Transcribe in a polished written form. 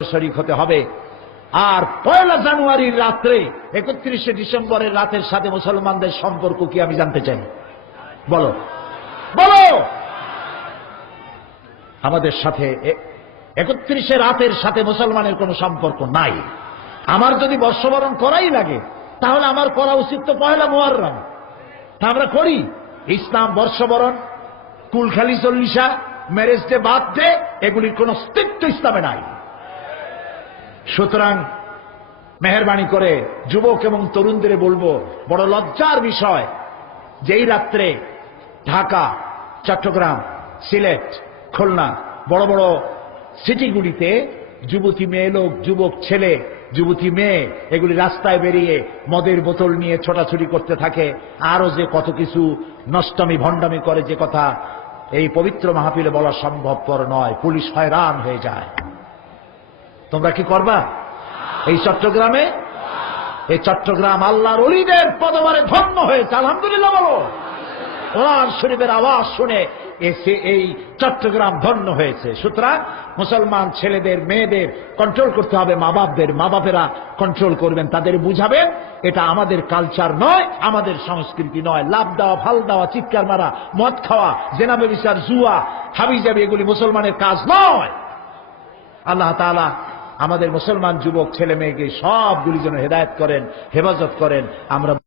শরীক হতে হবে। আর 1 জানুয়ারির রাত্রে 31শে ডিসেম্বরের রাতের সাথে মুসলমানদের সম্পর্ক কি আমি জানতে চাই? বলো বলো। আমাদের সাথে 31শে রাতের সাথে মুসলমানের কোনো সম্পর্ক নাই। আমার যদি বর্ষবরণ করাই লাগে তাহলে আমার করা উচিত তো 1 মুহররম। তা আমরা করি। ইসলাম বর্ষবরণ, কুলখালি চল্লিশা, ম্যারেজ ডে, বার্থডে এগুলির কোন অস্তিত্ব ইসলামে নাই। সুতরাং মেহেরবানি করে যুবক এবং তরুণদের বলবো, বড় লজ্জার বিষয় যেই রাত্রে ঢাকা, চট্টগ্রাম, সিলেট, খুলনা বড় বড় সিটিগুলিতে যুবতী মেয়ে লোক, যুবক ছেলে, যুবতী মেয়ে এগুলি রাস্তায় বেরিয়ে মদের বোতল নিয়ে ছোটাছুটি করতে থাকে, আরো যে কত কিছু নষ্টামি ভণ্ডামি করে, যে কথা এই পবিত্র মাহফিলে বলা সম্ভবপর নয়। পুলিশ হয়রান হয়ে যায়। তোমরা কি করবা এই চট্টগ্রামে? এই চট্টগ্রাম আল্লাহর ওলিদের পদবারে ধন্য হয়েছে, আলহামদুলিল্লাহ বলো। কোরআন শরীফের আওয়াজ শুনে এসে এই চট্টগ্রাম ধন্য হয়েছে। সুতরাং মুসলমান ছেলেদের মেয়েদের কন্ট্রোল করতে হবে, মা বাপদের। মা বাপেরা কন্ট্রোল করবেন, তাদের বুঝাবেন এটা আমাদের কালচার নয়, আমাদের সংস্কৃতি নয়। লাভ দেওয়া, ফাল দেওয়া, চিৎকার মারা, মদ খাওয়া, জেনা ব্যভিচার, জুয়া, হাবিজাবি এগুলি মুসলমানের কাজ নয়। আল্লাহ তাআলা আমাদের মুসলমান যুবক ছেলে মেয়েকে সবগুলি যেন হেদায়েত করেন, হেফাজত করেন। আমরা